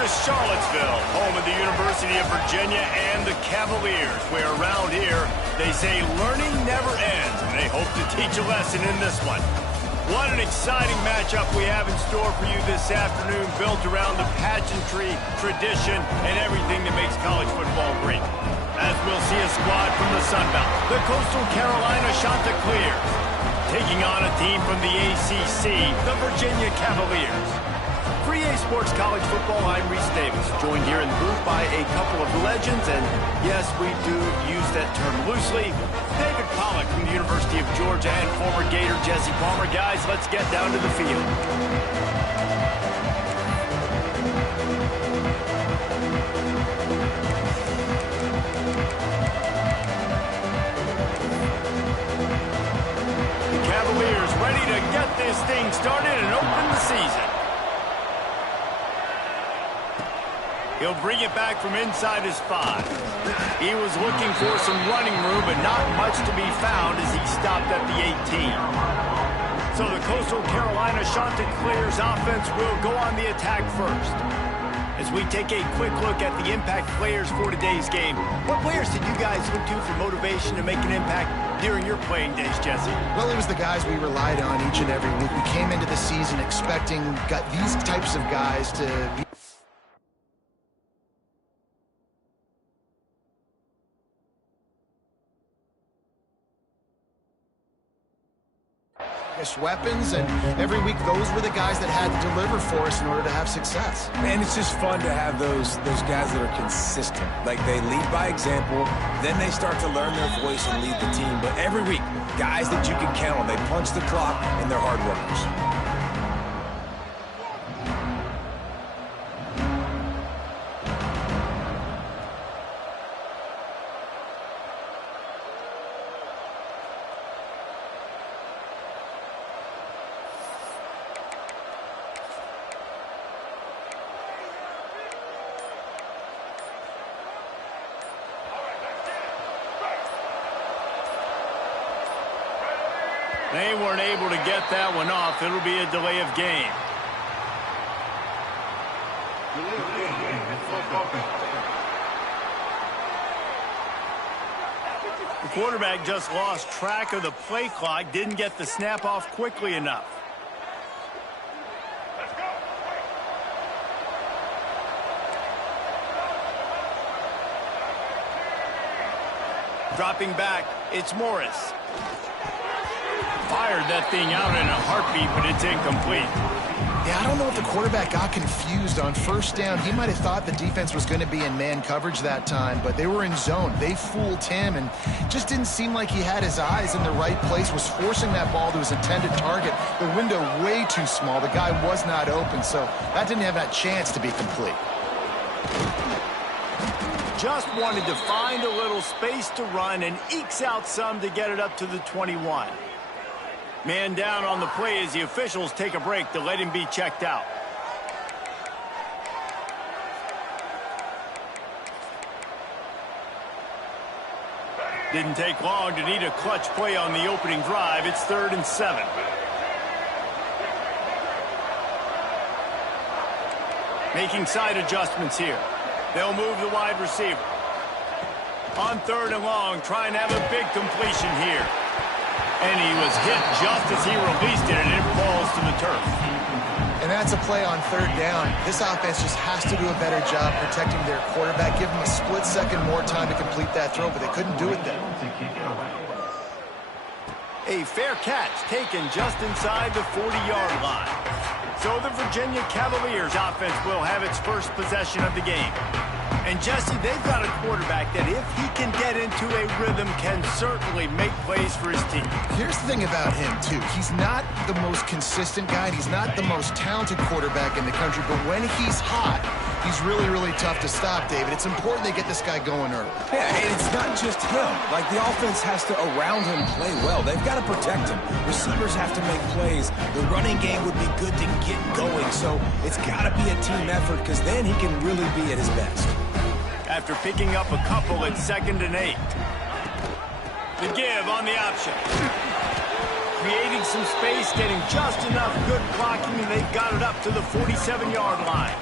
to Charlottesville, home of the University of Virginia and the Cavaliers, where around here they say learning never ends, and they hope to teach a lesson in this one. What an exciting matchup we have in store for you this afternoon, built around the pageantry, tradition, and everything that makes college football great. As we'll see a squad from the Sun Belt, the Coastal Carolina Chanticleers, taking on a team from the ACC, the Virginia Cavaliers. For EA Sports College Football, I'm Reese Davis, joined here in the booth by a couple of legends, and yes, we do use that term loosely. David Pollack from the University of Georgia and former Gator Jesse Palmer. Guys, let's get down to the field. The Cavaliers ready to get this thing started and open the season. He'll bring it back from inside his 5. He was looking for some running room, but not much to be found as he stopped at the 18. So the Coastal Carolina Chanticleers offense will go on the attack first. As we take a quick look at the impact players for today's game, what players did you guys look to for motivation to make an impact during your playing days, Jesse? Well, it was the guys we relied on each and every week. We came into the season expecting these types of guys to be weapons, and every week those were the guys that had to deliver for us in order to have success. And it's just fun to have those guys that are consistent. Like, they lead by example, then they start to learn their voice and lead the team. But every week, guys that you can count on, they punch the clock and they're hard workers. They weren't able to get that one off. It'll be a delay of game. The quarterback just lost track of the play clock, didn't get the snap off quickly enough. Dropping back, it's Morris. Fired that thing out in a heartbeat, but it's incomplete. Yeah, I don't know if the quarterback got confused on first down. He might have thought the defense was going to be in man coverage that time, but they were in zone. They fooled him, and just didn't seem like he had his eyes in the right place, was forcing that ball to his intended target. The window way too small. The guy was not open, so that didn't have that chance to be complete. Just wanted to find a little space to run and ekes out some to get it up to the 21. Man down on the play as the officials take a break to let him be checked out. Didn't take long to need a clutch play on the opening drive. It's 3rd and 7. Making side adjustments here. They'll move the wide receiver. On 3rd and long, trying to have a big completion here. And he was hit just as he released it, and it falls to the turf. And that's a play on 3rd down. This offense just has to do a better job protecting their quarterback. Give them a split second more time to complete that throw, but they couldn't do it then. A fair catch taken just inside the 40-yard line. So the Virginia Cavaliers offense will have its first possession of the game. And Jesse, they've got a quarterback that if he can get into a rhythm can certainly make plays for his team. Here's the thing about him, too. He's not the most consistent guy. He's not the most talented quarterback in the country. But when he's hot, he's really, really tough to stop, David. It's important they get this guy going early. Yeah, and it's not just him. Like, the offense has to, around him, play well. They've got to protect him. Receivers have to make plays. The running game would be good to get going. So it's got to be a team effort, because then he can really be at his best. After picking up a couple at 2nd and 8. The give on the option. Creating some space, getting just enough good blocking, and they've got it up to the 47-yard line.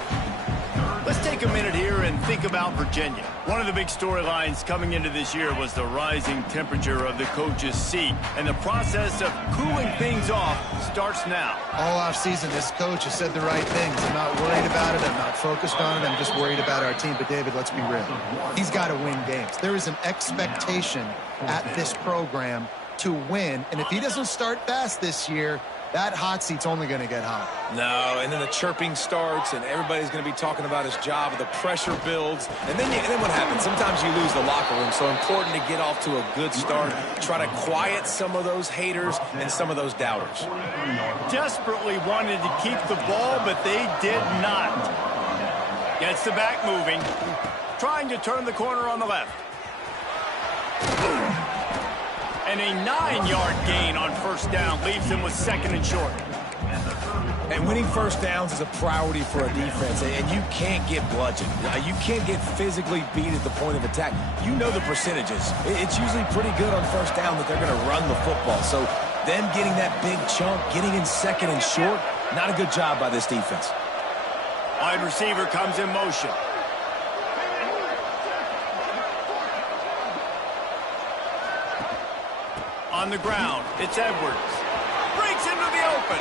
Let's take a minute here and think about Virginia. One of the big storylines coming into this year was the rising temperature of the coach's seat, and the process of cooling things off starts now. All offseason, this coach has said the right things. I'm not worried about it. I'm not focused on it. I'm just worried about our team. But, David, let's be real. He's got to win games. There is an expectation at this program to win, and if he doesn't start fast this year, that hot seat's only going to get hot. No, and then the chirping starts, and everybody's going to be talking about his job. The pressure builds, and then what happens? Sometimes you lose the locker room, so important to get off to a good start. Try to quiet some of those haters and some of those doubters. Desperately wanted to keep the ball, but they did not. Gets the back moving, trying to turn the corner on the left. And a 9-yard gain on first down leaves him with 2nd and short. And winning first downs is a priority for a defense, and you can't get bludgeoned. You can't get physically beat at the point of attack. You know the percentages. It's usually pretty good on first down that they're going to run the football. So them getting that big chunk, getting in 2nd and short, not a good job by this defense. Wide receiver comes in motion. On the ground, it's Edwards. Breaks into the open.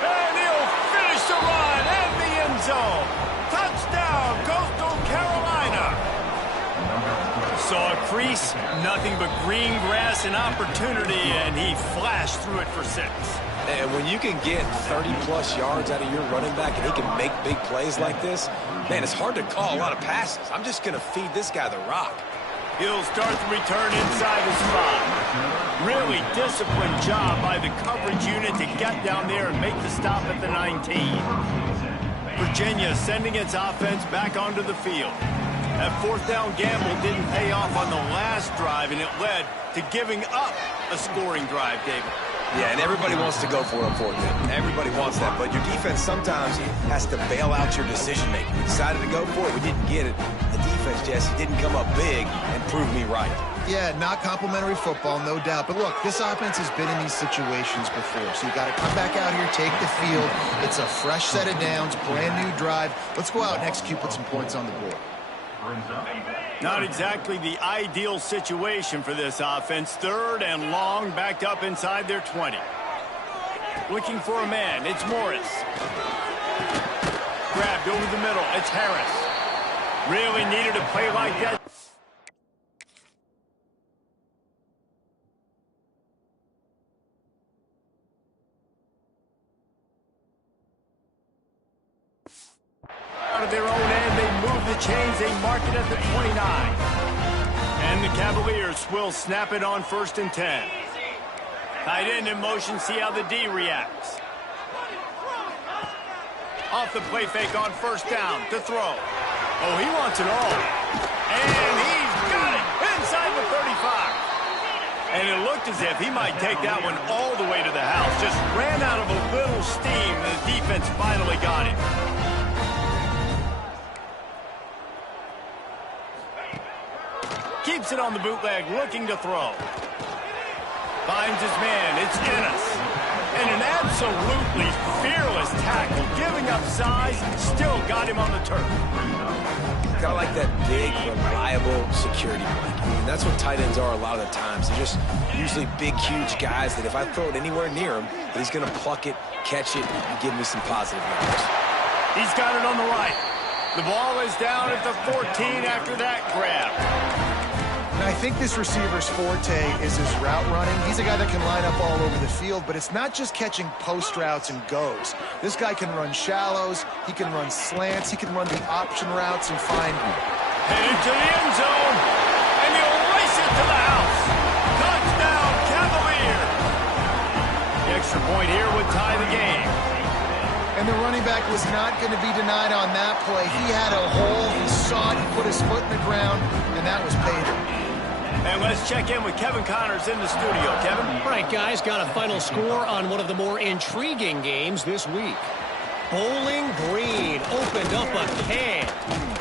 And he'll finish the run and the end zone. Touchdown, Coastal Carolina. Saw a crease, nothing but green grass and opportunity, and he flashed through it for 6. And when you can get 30-plus yards out of your running back and he can make big plays like this, man, it's hard to call a lot of passes. I'm just going to feed this guy the rock. He'll start the return inside the spot. Really disciplined job by the coverage unit to get down there and make the stop at the 19. Virginia sending its offense back onto the field. That 4th down gamble didn't pay off on the last drive, and it led to giving up a scoring drive, David. Yeah, and everybody wants to go for it on 4th down. Everybody wants that, but your defense sometimes has to bail out your decision-making. We decided to go for it. We didn't get it. The defense, Jesse, didn't come up big and prove me right. Yeah, not complimentary football, no doubt. But look, this offense has been in these situations before, so you got to come back out here, take the field. It's a fresh set of downs, brand new drive. Let's go out and execute, put some points on the board. Not exactly the ideal situation for this offense. 3rd and long, backed up inside their 20. Looking for a man, it's Morris. Grabbed over the middle, it's Harris. Really needed a play like that. Out of their own end, they move the chains, they mark it at the 29. And the Cavaliers will snap it on 1st and 10. Tight end in motion, see how the D reacts. Off the play fake on 1st down to throw. Oh, he wants it all. And he's got it inside the 35. And it looked as if he might take that one all the way to the house. Just ran out of a little steam. The defense finally got it. Keeps it on the bootleg, looking to throw. Finds his man, it's Ennis. And an absolutely fearless tackle, giving up size, still got him on the turf. Kind of like that big, reliable security blanket. I mean, that's what tight ends are a lot of the times. They're just usually big, huge guys that if I throw it anywhere near him, he's going to pluck it, catch it, and give me some positive numbers. He's got it on the right. The ball is down at the 14 after that grab. And I think this receiver's forte is his route running. He's a guy that can line up all over the field, but it's not just catching post routes and goes. This guy can run shallows, he can run slants, he can run the option routes and find... Headed to the end zone, and he'll race it to the house. Touchdown, Cavaliers. The extra point here would tie the game. And the running back was not going to be denied on that play. He had a hole, he saw it, he put his foot in the ground, and that was paid. And let's check in with Kevin Connors in the studio. Kevin? All right, guys, got a final score on one of the more intriguing games this week. Bowling Green opened up a can.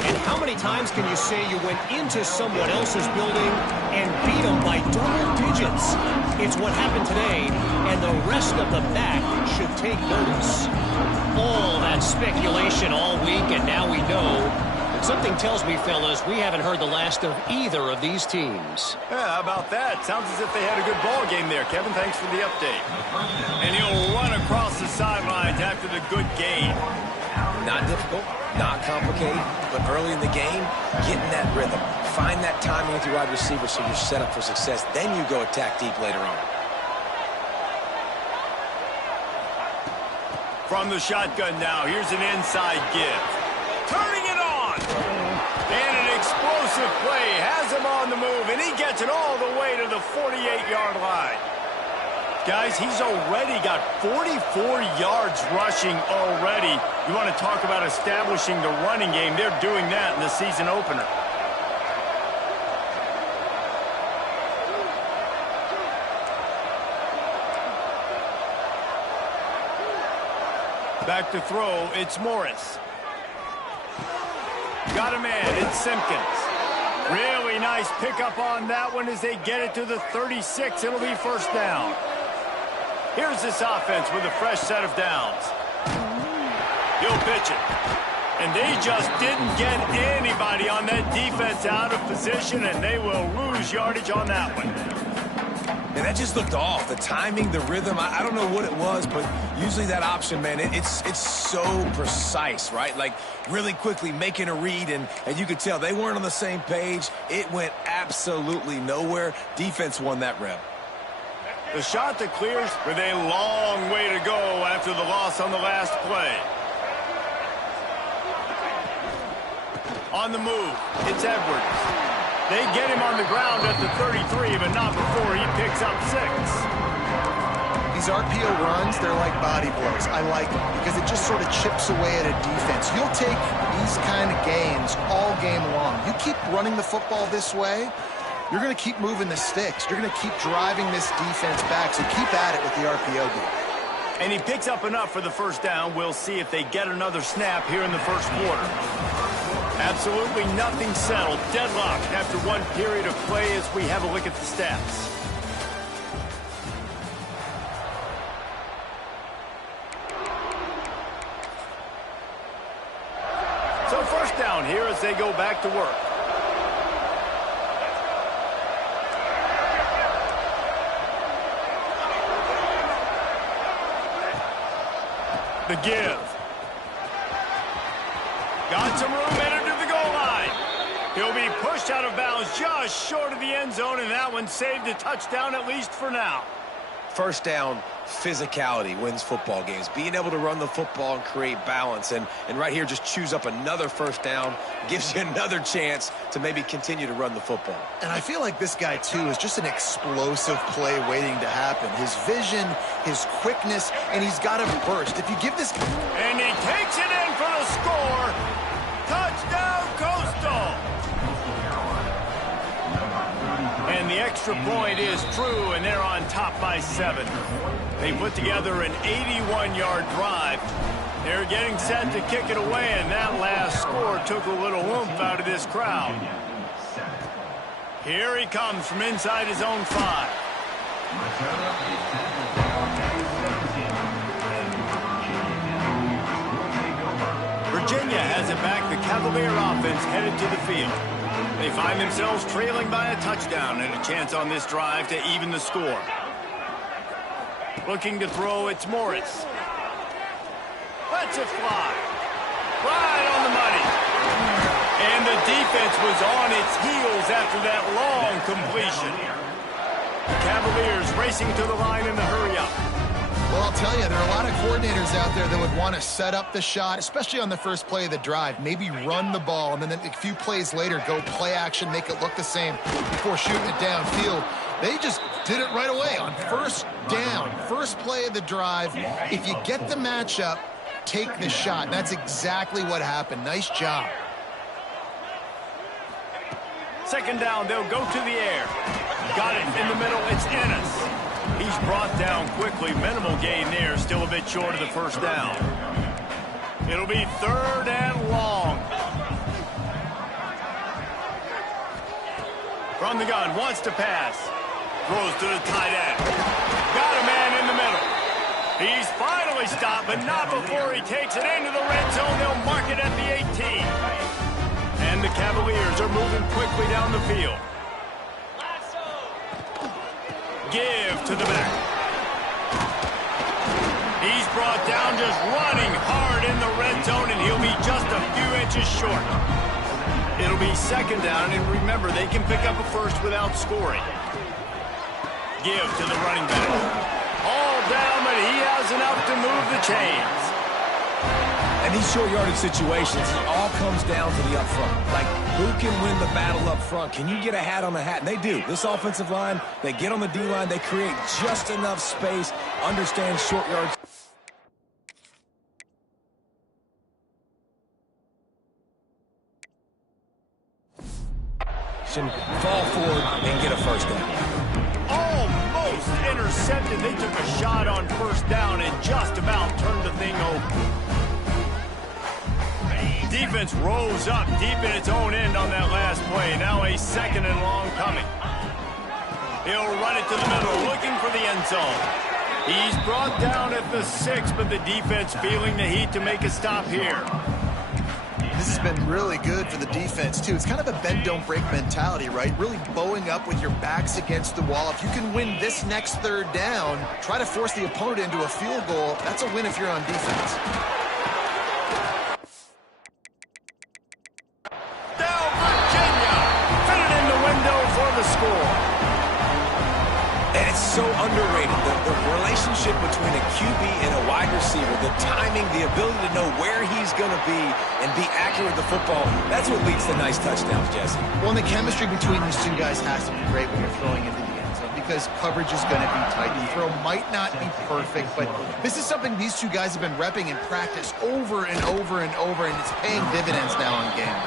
And how many times can you say you went into someone else's building and beat them by double digits? It's what happened today, and the rest of the back should take notice. All that speculation all week, and now we know. But something tells me, fellas, we haven't heard the last of either of these teams. Yeah, how about that? Sounds as if they had a good ball game there, Kevin. Thanks for the update. And he'll run across the sidelines after the good game. Not difficult, not complicated, but early in the game, get in that rhythm. Find that timing with your wide receiver so you're set up for success. Then you go attack deep later on. From the shotgun now, here's an inside give. Turning it on! And an explosive play has him on the move, and he gets it all the way to the 48-yard line. Guys, he's already got 44 yards rushing already. You want to talk about establishing the running game. They're doing that in the season opener. Back to throw, it's Morris. Got a man, it's Simpkins. Really nice pickup on that one as they get it to the 36. It'll be first down. Here's this offense with a fresh set of downs. He'll pitch it. And they just didn't get anybody on that defense out of position, and they will lose yardage on that one. And that just looked off. The timing, the rhythm, I don't know what it was, but usually that option, man, it's so precise, right? Like really quickly making a read, and you could tell they weren't on the same page. It went absolutely nowhere. Defense won that rep. The shot that clears with a long way to go after the loss on the last play. On the move, it's Edwards. They get him on the ground at the 33, but not before he picks up 6. These RPO runs, they're like body blows. I like them because it just sort of chips away at a defense. You'll take these kind of games all game long. You keep running the football this way, you're going to keep moving the sticks. You're going to keep driving this defense back, so keep at it with the RPO game. And he picks up enough for the first down. We'll see if they get another snap here in the first quarter. Absolutely nothing settled. Deadlocked after one period of play as we have a look at the stats. So first down here as they go back to work. The give. Got some room, entered to the goal line. He'll be pushed out of bounds just short of the end zone, and that one saved a touchdown at least for now. First down, physicality wins football games. Being able to run the football and create balance. And right here, just choose up another first down. Gives you another chance to maybe continue to run the football. And I feel like this guy, too, is just an explosive play waiting to happen. His vision, his quickness, and he's got a burst. If you give this... And he takes it in for the score. Touchdown, Coastal. And the extra point is true, and they're on top by 7. They put together an 81-yard drive. They're getting set to kick it away, and that last score took a little oomph out of this crowd. Here he comes from inside his own 5. Virginia has it back. The Cavalier offense headed to the field. They find themselves trailing by a touchdown and a chance on this drive to even the score. Looking to throw, it's Morris. Lets it fly. Right on the money. And the defense was on its heels after that long completion. The Cavaliers racing to the line in the hurry-up. Well, I'll tell you, there are a lot of coordinators out there that would want to set up the shot, especially on the first play of the drive. Maybe run the ball, and then a few plays later, go play action, make it look the same before shooting it downfield. They just did it right away on first down, first play of the drive. If you get the matchup, take the shot. That's exactly what happened. Nice job. Second down, they'll go to the air. Got it in the middle, it's Ennis. He's brought down quickly. Minimal gain there, still a bit short of the first down. It'll be 3rd and long. From the gun, wants to pass. Throws to the tight end. Got a man in the middle. He's finally stopped, but not before he takes it into the red zone. They'll mark it at the 18. And the Cavaliers are moving quickly down the field. Give to the back. He's brought down just running hard in the red zone, and he'll be just a few inches short. It'll be second down, and remember, they can pick up a first without scoring. Give to the running back. All down, but he has enough to move the chains. And these short yardage situations, it all comes down to the up front. Like, who can win the battle up front? Can you get a hat on the hat? And they do. This offensive line, they get on the D-line, they create just enough space, understand short yards. Fall forward and get a first down. Almost intercepted. They took a shot on first down and just about turned the thing over. Defense rose up deep in its own end on that last play. Now a second and long coming. He'll run it to the middle, looking for the end zone. He's brought down at the 6, but the defense feeling the heat to make a stop here. This has been really good for the defense, too. It's kind of a bend-don't-break mentality, right? Really bowing up with your backs against the wall. If you can win this next third down, try to force the opponent into a field goal. That's a win if you're on defense. Down Virginia! Fit it in the window for the score. And it's so underrated, the relationship between a QB and a wide receiver, the timing, the ability to know where he's going to be and be accurate with the football, that's what leads to nice touchdowns, Jesse. Well, and the chemistry between these two guys has to be great when you're throwing into the end zone because coverage is going to be tight. The throw might not be perfect, but this is something these two guys have been repping in practice over and over and over, and it's paying dividends now in game.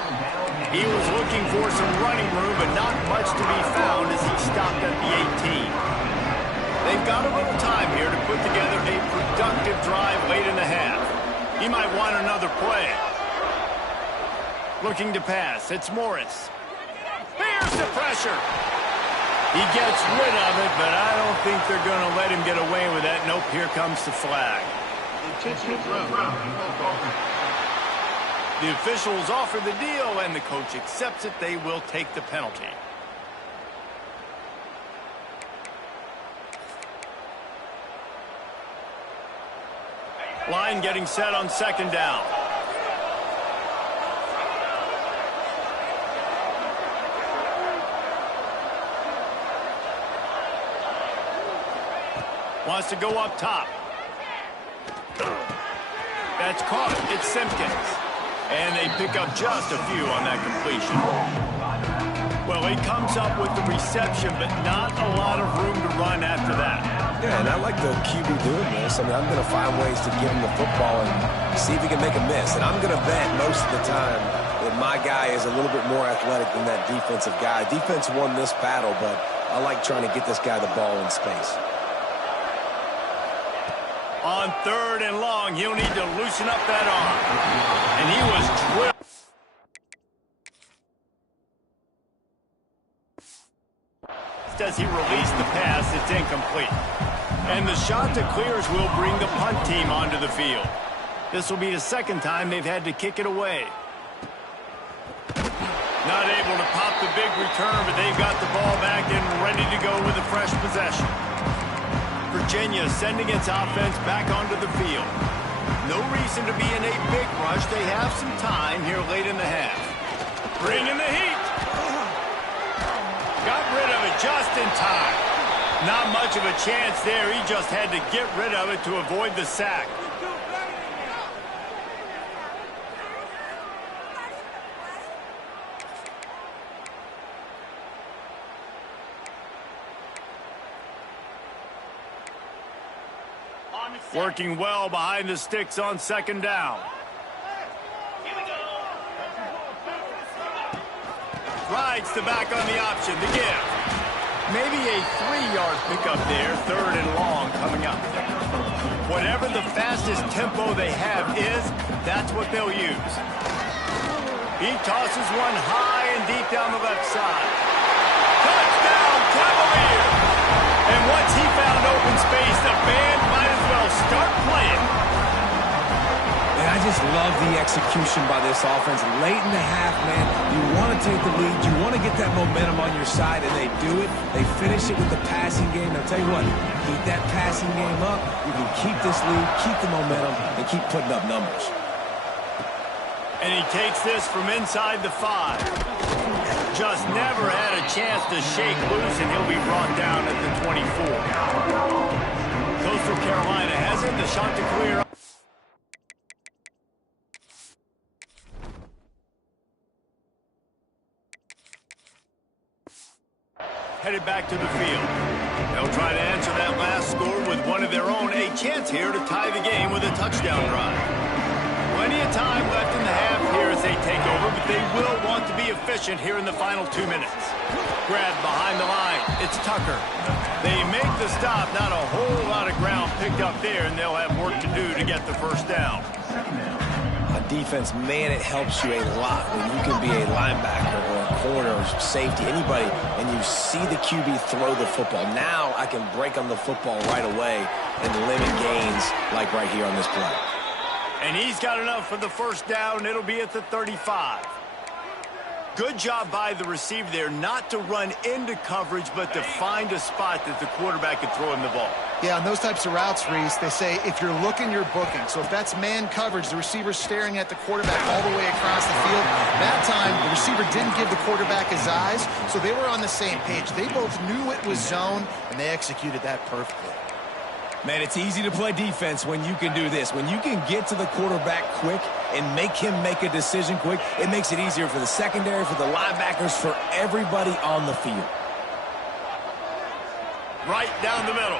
He was looking for some running room, but not much to be found as he stopped at the 18. They've got a little time here to put together a productive drive late in the half. He might want another play. Looking to pass. It's Morris. Here's the pressure. He gets rid of it, but I don't think they're going to let him get away with that. Nope, here comes the flag. The officials offer the deal, and the coach accepts it. They will take the penalty. Line getting set on second down. Wants to go up top. That's caught. It's Simpkins. And they pick up just a few on that completion. Well, he comes up with the reception, but not a lot of room to run after that. Yeah, and I like the QB doing this. I mean, I'm going to find ways to give him the football and see if he can make a miss. And I'm going to bet most of the time that my guy is a little bit more athletic than that defensive guy. Defense won this battle, but I like trying to get this guy the ball in space. On third and long, he'll need to loosen up that arm. And he was drilled. As he released the pass, it's incomplete. And the shot to clears will bring the punt team onto the field. This will be the second time they've had to kick it away. Not able to pop the big return, but they've got the ball back and ready to go with a fresh possession. Virginia sending its offense back onto the field. No reason to be in a big rush. They have some time here late in the half. Bringing the heat. Got rid of it just in time. Not much of a chance there. He just had to get rid of it to avoid the sack. Working well behind the sticks on second down. Rides the back on the option, the give. Maybe a 3-yard pickup there, third and long coming up. Whatever the fastest tempo they have is, that's what they'll use. He tosses one high and deep down the left side. Touchdown, Cavaliers! And once he found open space, the band might as well start playing. And I just love the execution by this offense. Late in the half, man, you want to take the lead. You want to get that momentum on your side, and they do it. They finish it with the passing game. I'll tell you what, keep that passing game up. You can keep this lead, keep the momentum, and keep putting up numbers. And he takes this from inside the 5. Just never had a chance to shake loose, and he'll be brought down at the 24. Coastal Carolina has it. The shot to clear. Headed back to the field. They'll try to answer that last score with one of their own. A chance here to tie the game with a touchdown drive. Plenty of time left in the half here as they take over, but they will want to be efficient here in the final 2 minutes. Grab behind the line. It's Tucker. They make the stop. Not a whole lot of ground picked up there, and they'll have work to do to get the first down. On defense, man, it helps you a lot when you can be a linebacker or a corner or safety, anybody, and you see the QB throw the football. Now I can break on the football right away and limit gains like right here on this play. And he's got enough for the first down. It'll be at the 35. Good job by the receiver there not to run into coverage, but to find a spot that the quarterback could throw him the ball. Yeah, on those types of routes, Reese, they say if you're looking, you're booking. So if that's man coverage, the receiver's staring at the quarterback all the way across the field. That time, the receiver didn't give the quarterback his eyes, so they were on the same page. They both knew it was zone, and they executed that perfectly. Man, it's easy to play defense when you can do this. When you can get to the quarterback quick and make him make a decision quick, it makes it easier for the secondary, for the linebackers, for everybody on the field. Right down the middle.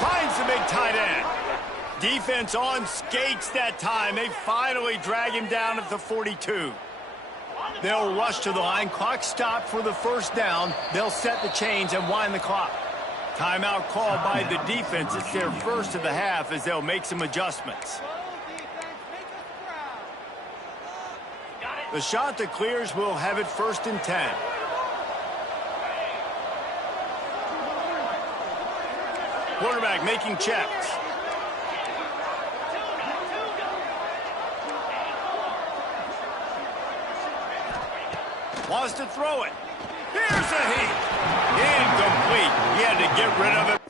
Finds the big tight end. Defense on skates that time. They finally drag him down at the 42. They'll rush to the line. Clock stopped for the first down. They'll set the chains and wind the clock. Timeout called by the defense. It's their first of the half as they'll make some adjustments. The shot that clears will have it 1st and 10. Quarterback making checks. Wants to throw it. Here's a heat. Incomplete. He had to get rid of it.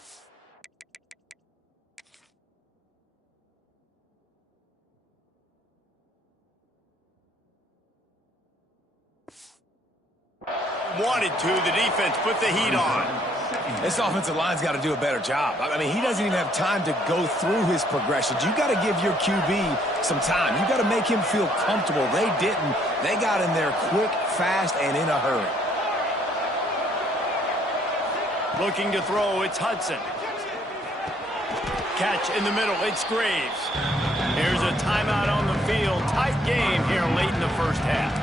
Wanted to. The defense put the heat on. This offensive line's got to do a better job. I mean, he doesn't even have time to go through his progressions. You got to give your QB some time. You got to make him feel comfortable. They didn't. They got in there quick, fast, and in a hurry. Looking to throw, it's Hudson. Catch in the middle, it's Graves. Here's a timeout on the field. Tight game here late in the first half.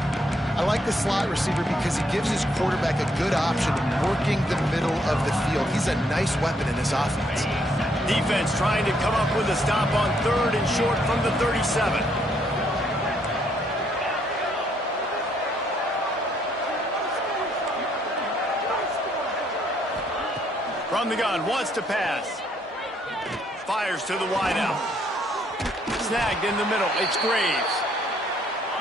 I like the slot receiver because he gives his quarterback a good option working the middle of the field. He's a nice weapon in this offense. Defense trying to come up with a stop on 3rd and short from the 37. From the gun, wants to pass. Fires to the wideout. Snagged in the middle, it's Graves.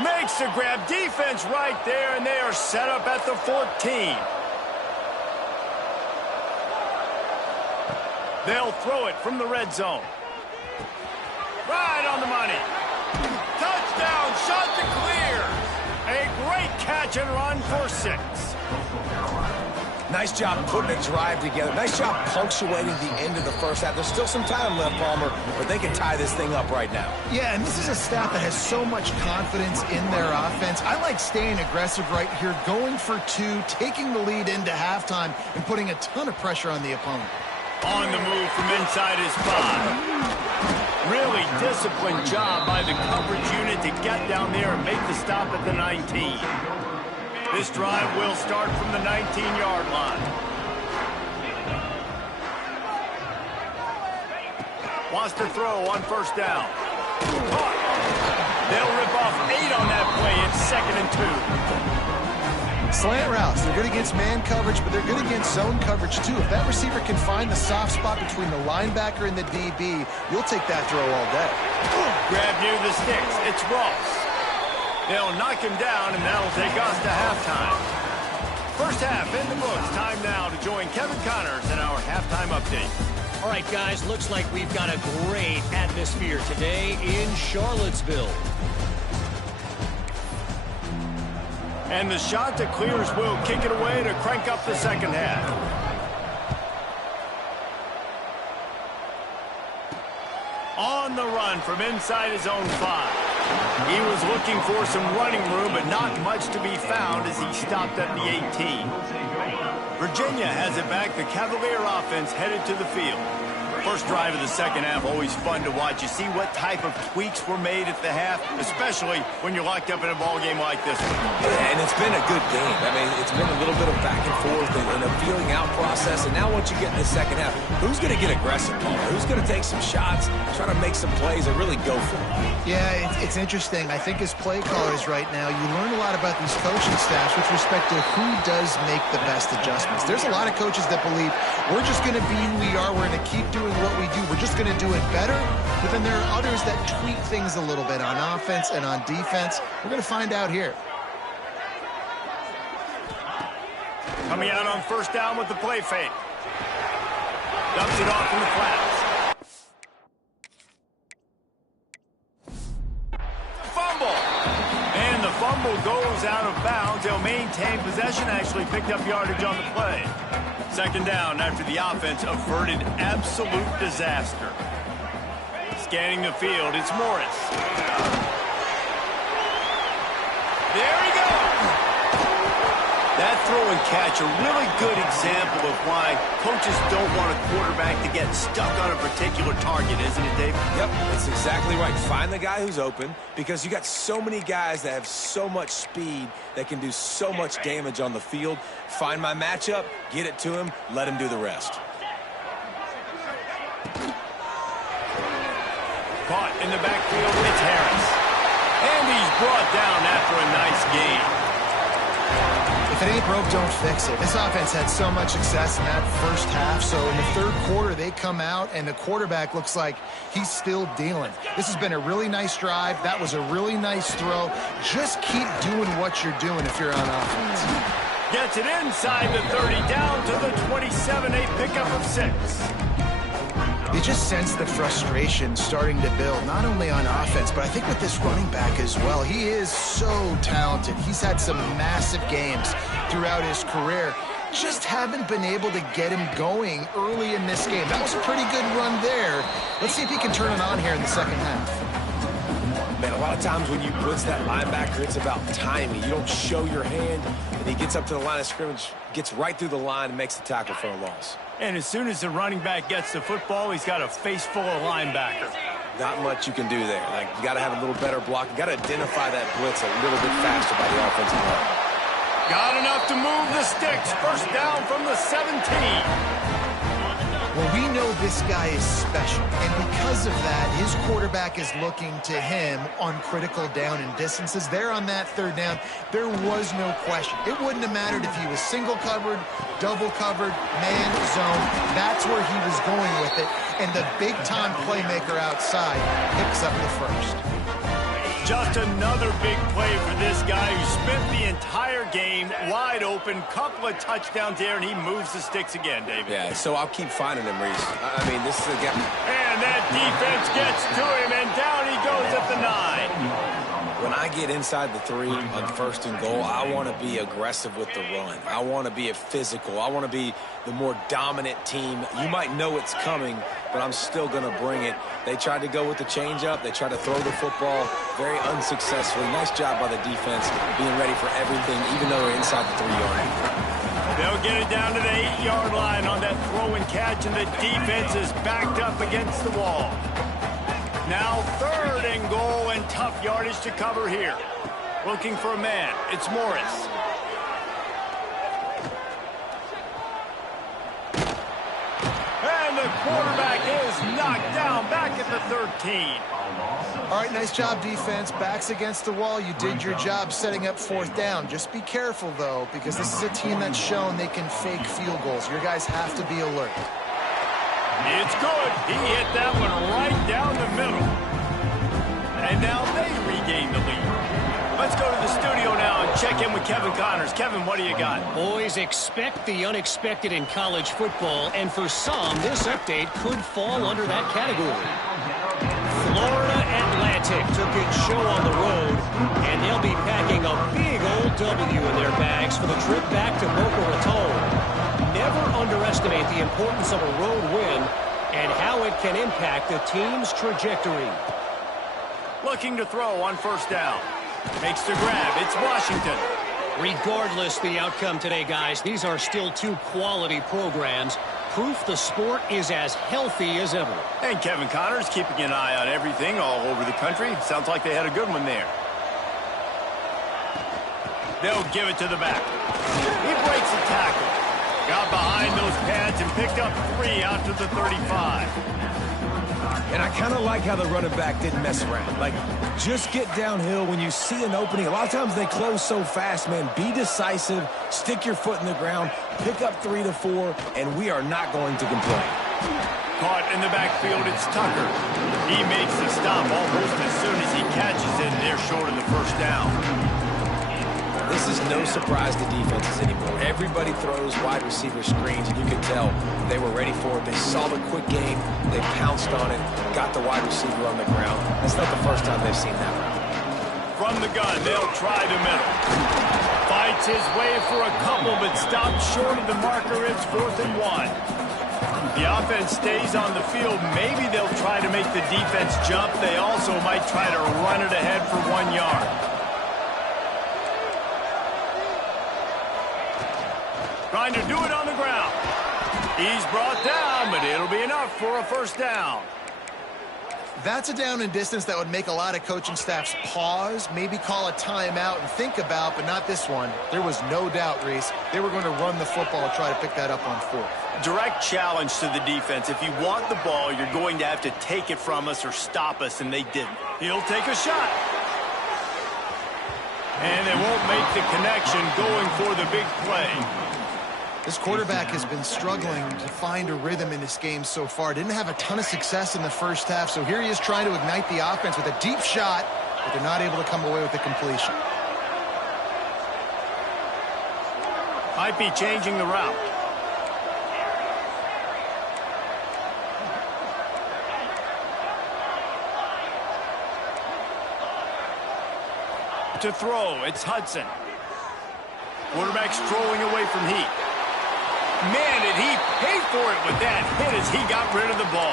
Makes the grab. Defense right there, and they are set up at the 14. They'll throw it from the red zone. Right on the money. Touchdown, shot to clear. A great catch and run for 6. Nice job putting a drive together. Nice job punctuating the end of the first half. There's still some time left, Palmer, but they can tie this thing up right now. Yeah, and this is a staff that has so much confidence in their offense. I like staying aggressive right here, going for 2, taking the lead into halftime, and putting a ton of pressure on the opponent. On the move from inside his 5. Really disciplined job by the coverage unit to get down there and make the stop at the 19. This drive will start from the 19-yard line. Wants to throw on 1st down. Caught. They'll rip off 8 on that play. It's 2nd and 2. Slant routes, they're good against man coverage, but they're good against zone coverage too. If that receiver can find the soft spot between the linebacker and the DB, you'll take that throw all day. Grab near the sticks. It's Ross. They'll knock him down, and that'll take us to halftime. First half in the books. Time now to join Kevin Connors in our halftime update. All right, guys, looks like we've got a great atmosphere today in Charlottesville. And the shot that clears will kick it away to crank up the second half. On the run from inside his own 5. He was looking for some running room, but not much to be found as he stopped at the 18. Virginia has it back. The Cavalier offense headed to the field. First drive of the second half, always fun to watch. You see what type of tweaks were made at the half, especially when you're locked up in a ball game like this one. Yeah, and it's been a good game. I mean, it's been a little bit of back and forth and a feeling out process. And now once you get in the second half, who's going to get aggressive, Paul? Who's going to take some shots, try to make some plays, and really go for it? Yeah, it's interesting. I think as play callers right now, you learn a lot about these coaching staffs with respect to who does make the best adjustments. There's a lot of coaches that believe we're just going to be who we are. We're going to keep doing what we do. We're just going to do it better. But then there are others that tweak things a little bit on offense and on defense. We're going to find out here. Coming out on first down with the play fake. Dumps it off in the flats. Fumble. And the fumble goes out of bounds. They'll maintain possession. Actually picked up yardage on the play. Second down after the offense averted absolute disaster. Scanning the field, it's Morris. There he goes. That throw and catch, a really good example of why coaches don't want a quarterback to get stuck on a particular target, isn't it, Dave? Yep, that's exactly right. Find the guy who's open because you got so many guys that have so much speed that can do so much damage on the field. Find my matchup, get it to him, let him do the rest. Caught in the backfield, it's Harris. And he's brought down after a nice game. If it ain't broke, don't fix it. This offense had so much success in that first half, so in the third quarter, they come out, and the quarterback looks like he's still dealing. This has been a really nice drive. That was a really nice throw. Just keep doing what you're doing if you're on offense. Gets it inside the 30, down to the 27, a pickup of 6. You just sense the frustration starting to build, not only on offense, but I think with this running back as well. He is so talented. He's had some massive games throughout his career. Just haven't been able to get him going early in this game. That was a pretty good run there. Let's see if he can turn it on here in the second half. Man, a lot of times when you blitz that linebacker, it's about timing. You don't show your hand, and he gets up to the line of scrimmage, gets right through the line, and makes the tackle for a loss. And as soon as the running back gets the football, he's got a face full of linebacker. Not much you can do there. Like, you got to have a little better block. You got to identify that blitz a little bit faster by the offensive line. Got enough to move the sticks. First down from the 17. Well, we know this guy is special, and because of that, his quarterback is looking to him on critical down and distances. There on that third down, there was no question. It wouldn't have mattered if he was single covered, double covered, man, zone. That's where he was going with it, and the big-time playmaker outside picks up the first. Just another big play for this guy who spent the entire game wide open, couple of touchdowns there, and he moves the sticks again, David. Yeah, so I'll keep finding him, Reese. I mean, this is a guy. And that defense gets to him, and down he goes at the 9. When I get inside the 3 on first and goal, I want to be aggressive with the run. I want to be physical. I want to be the more dominant team. You might know it's coming, but I'm still going to bring it. They tried to go with the changeup. They tried to throw the football very unsuccessfully. Nice job by the defense being ready for everything, even though they're inside the 3-yard line. They'll get it down to the 8-yard line on that throw and catch, and the defense is backed up against the wall. Now third and goal, and tough yardage to cover here. Looking for a man. It's Morris. And the quarterback is knocked down back at the 13. All right, nice job, defense. Backs against the wall. You did your job setting up fourth down. Just be careful, though, because this is a team that's shown they can fake field goals. Your guys have to be alert. It's good. He hit that one right down the middle. And now they regain the lead. Let's go to the studio now and check in with Kevin Connors. Kevin, what do you got? Boys, expect the unexpected in college football, and for some, this update could fall under that category. Florida Atlantic took its show on the road, and they'll be packing a big old W in their bags for the trip back to Boca Raton. Never underestimate the importance of a road win and how it can impact the team's trajectory. Looking to throw on first down. Makes the grab. It's Washington. Regardless the outcome today, guys, these are still two quality programs. Proof the sport is as healthy as ever. And Kevin Connors keeping an eye on everything all over the country. Sounds like they had a good one there. They'll give it to the back. He breaks the tackle. Got behind those pads and picked up 3 out to the 35. And I kind of like how the running back didn't mess around. Like, just get downhill when you see an opening. A lot of times they close so fast, man. Be decisive, stick your foot in the ground, pick up 3 to 4, and we are not going to complain. Caught in the backfield, it's Tucker. He makes the stop almost as soon as he catches it, and they're short of the first down. This is no surprise to defenses anymore. Everybody throws wide receiver screens, and you can tell they were ready for it. They saw the quick game. They pounced on it, got the wide receiver on the ground. That's not the first time they've seen that route. From the gun, they'll try the middle. Fights his way for a couple, but stops short of the marker. It's 4th and 1. The offense stays on the field. Maybe they'll try to make the defense jump. They also might try to run it ahead for 1 yard. Trying to do it on the ground. He's brought down, but it'll be enough for a first down. That's a down and distance that would make a lot of coaching staffs pause, maybe call a timeout and think about, but not this one. There was no doubt, Reese, they were going to run the football and try to pick that up on 4th. Direct challenge to the defense. If you want the ball, you're going to have to take it from us or stop us, and they didn't. He'll take a shot. And they won't make the connection going for the big play. This quarterback has been struggling to find a rhythm in this game so far. Didn't have a ton of success in the first half, so here he is trying to ignite the offense with a deep shot, but they're not able to come away with the completion. Might be changing the route. To throw, it's Hudson. Quarterback strolling away from Heat. Man, did he pay for it with that hit as he got rid of the ball.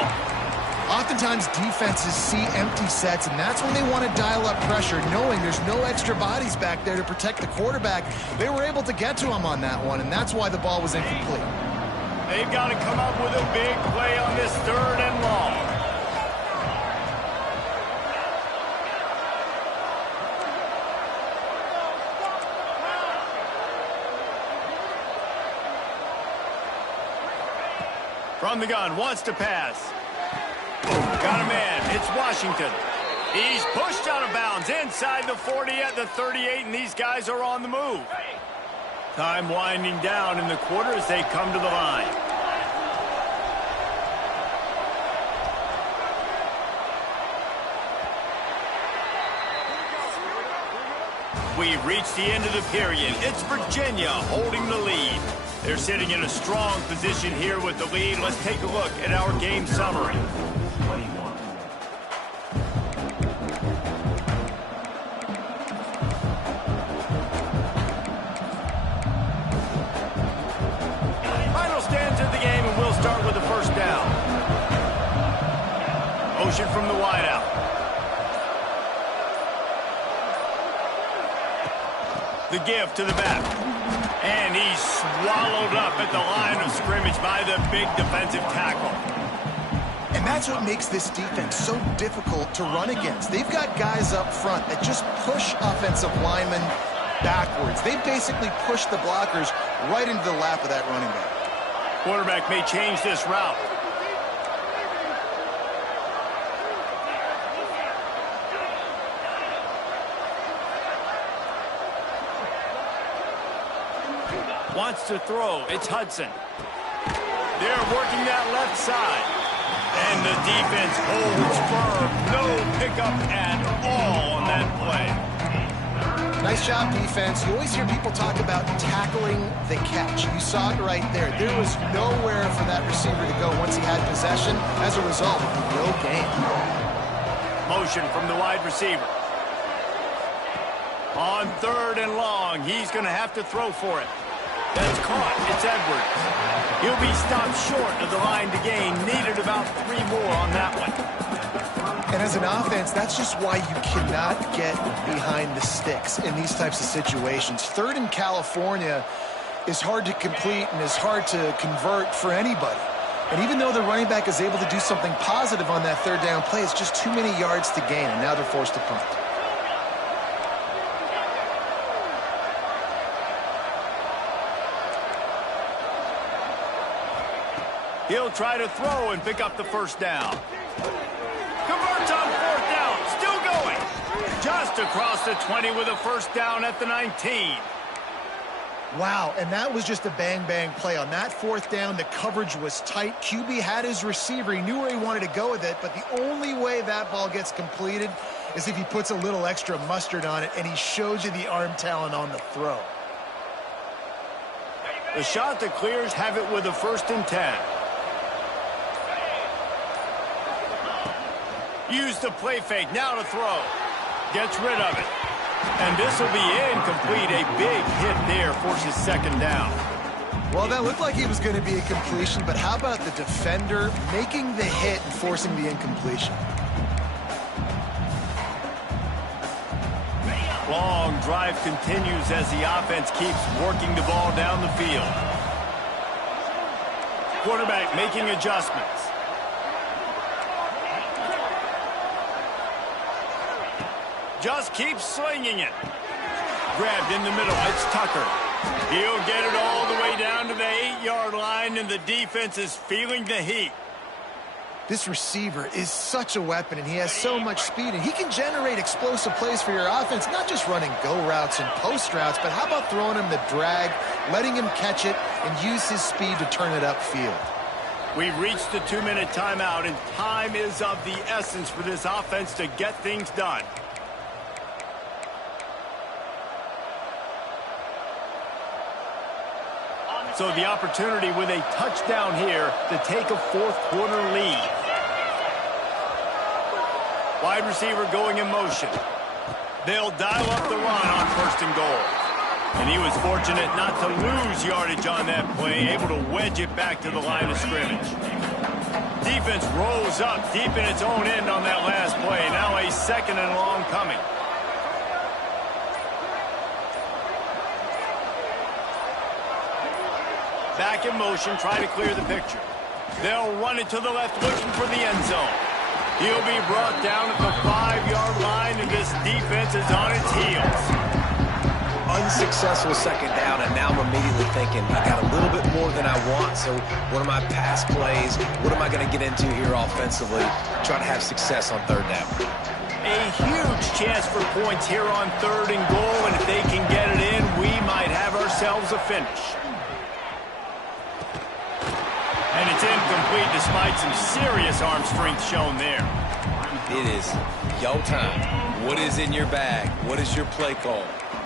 Oftentimes defenses see empty sets, and that's when they want to dial up pressure, knowing there's no extra bodies back there to protect the quarterback. They were able to get to him on that one, and that's why the ball was incomplete. They've got to come up with a big play on this 3rd and long. From the gun, wants to pass. Got a man, it's Washington. He's pushed out of bounds inside the 40 at the 38, and these guys are on the move. Time winding down in the quarter as they come to the line. We've reached the end of the period. It's Virginia holding the lead. They're sitting in a strong position here with the lead. Let's take a look at our game summary. Final stands of the game, and we'll start with the first down. Motion from the wideout. The give to the back. And he's swallowed up at the line of scrimmage by the big defensive tackle. And that's what makes this defense so difficult to run against. They've got guys up front that just push offensive linemen backwards. They basically push the blockers right into the lap of that running back. Quarterback may change this route. Wants to throw. It's Hudson. They're working that left side. And the defense holds firm. No pickup at all on that play. Nice job, defense. You always hear people talk about tackling the catch. You saw it right there. There was nowhere for that receiver to go once he had possession. As a result, no gain. Motion from the wide receiver. On 3rd and long, he's going to have to throw for it. That's caught. It's Edwards. He'll be stopped short of the line to gain. Needed about 3 more on that one. And as an offense, that's just why you cannot get behind the sticks in these types of situations. 3rd in California is hard to complete and is hard to convert for anybody. And even though the running back is able to do something positive on that 3rd down play, it's just too many yards to gain, and now they're forced to punt. He'll try to throw and pick up the 1st down. Converts on 4th down. Still going. Just across the 20 with a 1st down at the 19. Wow, and that was just a bang-bang play. On that 4th down, the coverage was tight. QB had his receiver. He knew where he wanted to go with it, but the only way that ball gets completed is if he puts a little extra mustard on it, and he shows you the arm talent on the throw. The shot that clears have it with a 1st and 10. Use the play fake, now to throw. Gets rid of it. And this will be incomplete. A big hit there forces 2nd down. Well, that looked like he was going to be a completion, but how about the defender making the hit and forcing the incompletion? Long drive continues as the offense keeps working the ball down the field. Quarterback making adjustments. Just keeps slinging it. Grabbed in the middle. It's Tucker. He'll get it all the way down to the 8-yard line, and the defense is feeling the heat. This receiver is such a weapon, and he has so much speed, and he can generate explosive plays for your offense, not just running go routes and post routes, but how about throwing him the drag, letting him catch it, and use his speed to turn it upfield. We've reached the 2-minute timeout, and time is of the essence for this offense to get things done. So the opportunity with a touchdown here to take a 4th quarter lead. Wide receiver going in motion. They'll dial up the run on 1st and goal. And he was fortunate not to lose yardage on that play, able to wedge it back to the line of scrimmage. Defense rolls up deep in its own end on that last play. Now a 2nd and long coming. Back in motion, try to clear the picture. They'll run it to the left, looking for the end zone. He'll be brought down at the 5-yard line, and this defense is on its heels. Unsuccessful 2nd down, and now I'm immediately thinking, I got a little bit more than I want, so what are my pass plays? What am I going to get into here offensively? Try to have success on 3rd down. A huge chance for points here on 3rd and goal, and if they can get it in, we might have ourselves a finish. And it's incomplete despite some serious arm strength shown there. It is your time. What is in your bag? What is your play call?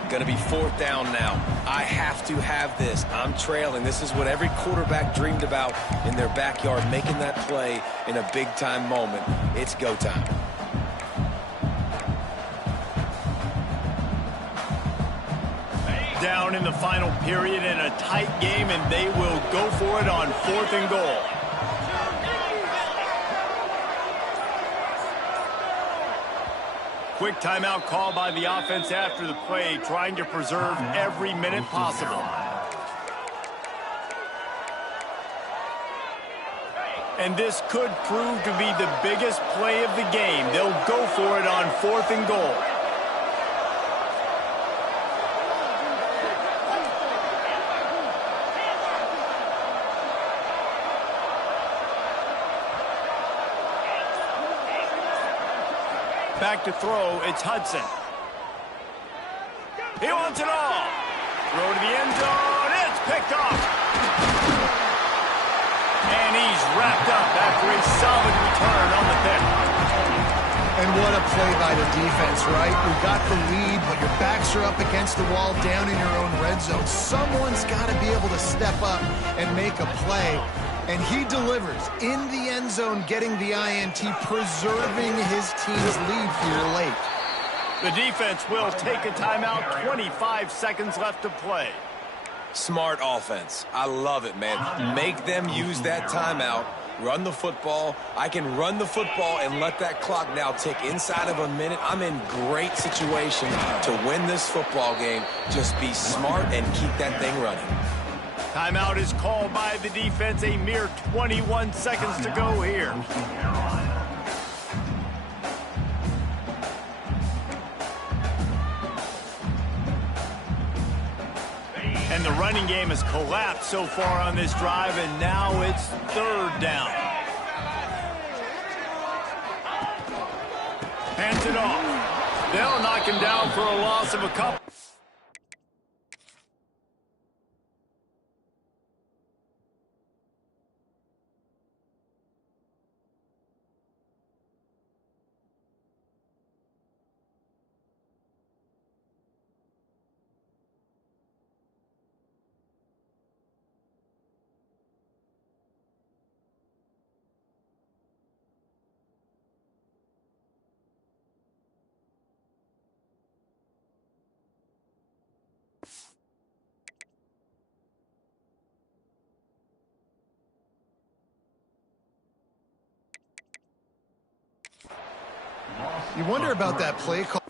Going to be 4th down now. I have to have this. I'm trailing. This is what every quarterback dreamed about in their backyard, making that play in a big-time moment. It's go time. Down in the final period in a tight game, and they will go for it on 4th and goal. Quick timeout call by the offense after the play, trying to preserve every minute possible. And this could prove to be the biggest play of the game. They'll go for it on 4th and goal. Back to throw, it's Hudson. He wants it all. Throw to the end zone, it's picked off. And he's wrapped up after a solid return on the pick. And what a play by the defense, right? We got the lead, but your backs are up against the wall down in your own red zone. Someone's got to be able to step up and make a play. And he delivers in the end zone, getting the INT, preserving his team's lead here late. The defense will take a timeout, 25 seconds left to play. Smart offense. I love it, man. Make them use that timeout. Run the football. I can run the football and let that clock now tick inside of a minute. I'm in great situation to win this football game. Just be smart and keep that thing running. Timeout is called by the defense. A mere 21 seconds to go here. And the running game has collapsed so far on this drive, and now it's third down. Hands it off. They'll knock him down for a loss of a couple. You wonder about that play call.